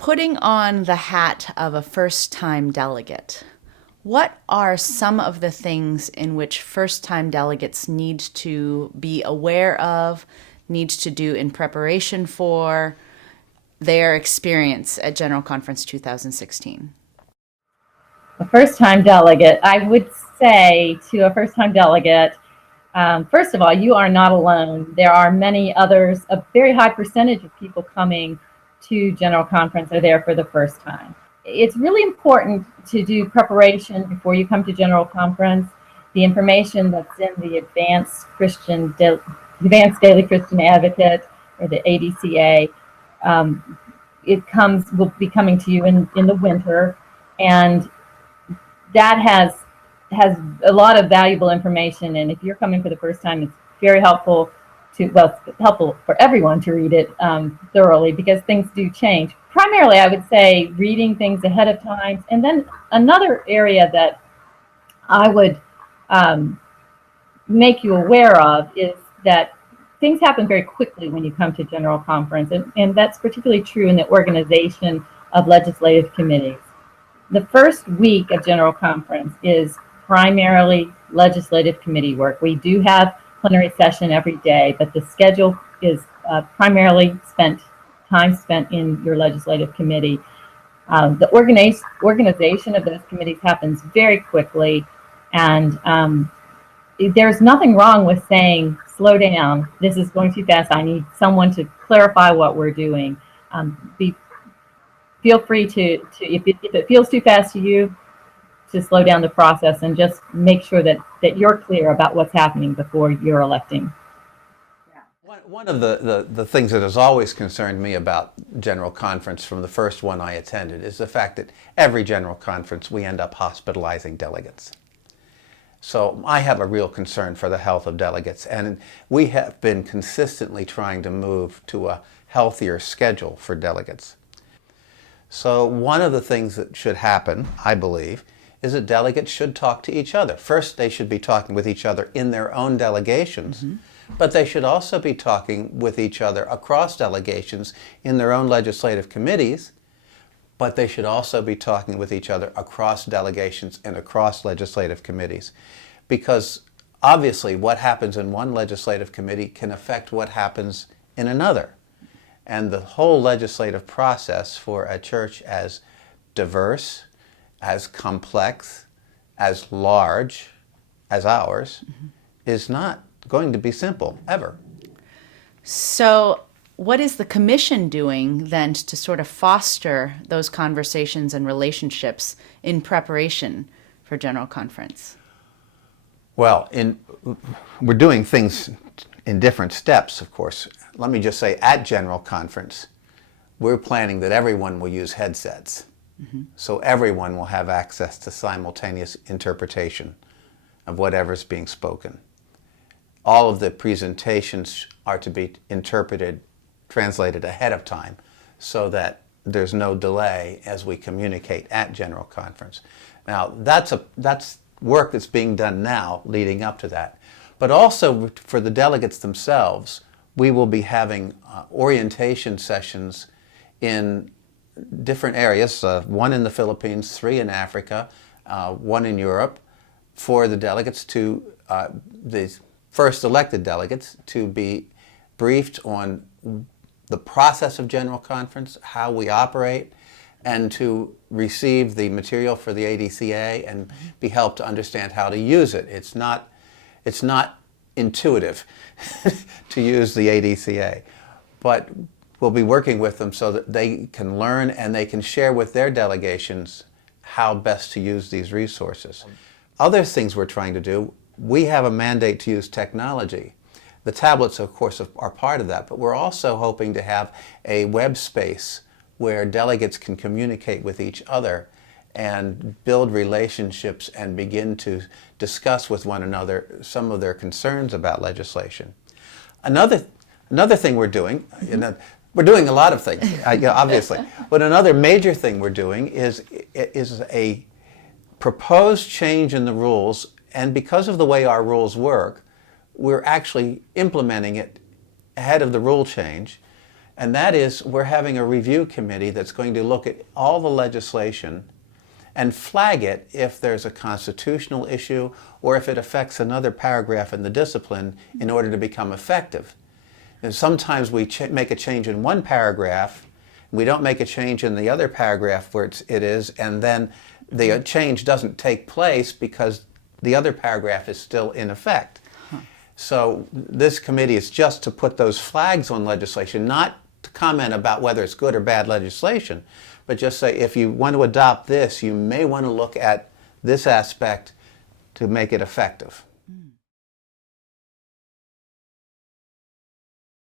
Putting on the hat of a first-time delegate, what are some of the things in which first-time delegates need to be aware of, need to do in preparation for their experience at General Conference 2016? A first-time delegate, I would say to a first-time delegate, first of all, you are not alone. There are many others. A very high percentage of people coming to General Conference are there for the first time. It's really important to do preparation before you come to General Conference. The information that's in the Advanced Daily Christian Advocate, or the ADCA, will be coming to you in the winter, and that has a lot of valuable information. And if you're coming for the first time, it's very helpful it's helpful for everyone to read it thoroughly, because things do change. Primarily, I would say reading things ahead of time. And then another area that I would make you aware of is that things happen very quickly when you come to General Conference, and that's particularly true in the organization of legislative committees. The first week of General Conference is primarily legislative committee work. We do have plenary session every day, but the schedule is primarily time spent in your legislative committee. The organization of those committees happens very quickly, and there's nothing wrong with saying, slow down, this is going too fast, I need someone to clarify what we're doing. Feel free to if it feels too fast to you, to slow down the process and just make sure that you're clear about what's happening before you're electing. One of the things that has always concerned me about General Conference from the first one I attended is the fact that every General Conference we end up hospitalizing delegates. So I have a real concern for the health of delegates, and we have been consistently trying to move to a healthier schedule for delegates. So one of the things that should happen, I believe, is that delegates should talk to each other. First, they should be talking with each other in their own delegations, but they should also be talking with each other across delegations in their own legislative committees, but they should also be talking with each other across delegations and across legislative committees. Because obviously what happens in one legislative committee can affect what happens in another. And the whole legislative process for a church as diverse, as complex, as large as ours is not going to be simple, ever. So what is the commission doing then to sort of foster those conversations and relationships in preparation for General Conference? Well, we're doing things in different steps, of course. Let me just say, at General Conference, we're planning that everyone will use headsets. So everyone will have access to simultaneous interpretation of whatever's being spoken. All of the presentations are to be translated ahead of time, so that there's no delay as we communicate at General Conference. Now, that's work that's being done now leading up to that. But also for the delegates themselves, we will be having orientation sessions in different areas, one in the Philippines, 3 in Africa, 1 in Europe, for the delegates the first elected delegates to be briefed on the process of General Conference, how we operate, and to receive the material for the ADCA and be helped to understand how to use it. It's not intuitive to use the ADCA, but we'll be working with them so that they can learn and they can share with their delegations how best to use these resources. Other things we're trying to do, we have a mandate to use technology. The tablets, of course, are part of that, but we're also hoping to have a web space where delegates can communicate with each other and build relationships and begin to discuss with one another some of their concerns about legislation. Another thing we're doing, we're doing a lot of things, obviously, but another major thing we're doing is a proposed change in the rules, and because of the way our rules work, we're actually implementing it ahead of the rule change. And that is, we're having a review committee that's going to look at all the legislation and flag it if there's a constitutional issue or if it affects another paragraph in the discipline in order to become effective. And sometimes we make a change in one paragraph, we don't make a change in the other paragraph where it is, and then the change doesn't take place because the other paragraph is still in effect. So this committee is just to put those flags on legislation, not to comment about whether it's good or bad legislation, but just say if you want to adopt this, you may want to look at this aspect to make it effective.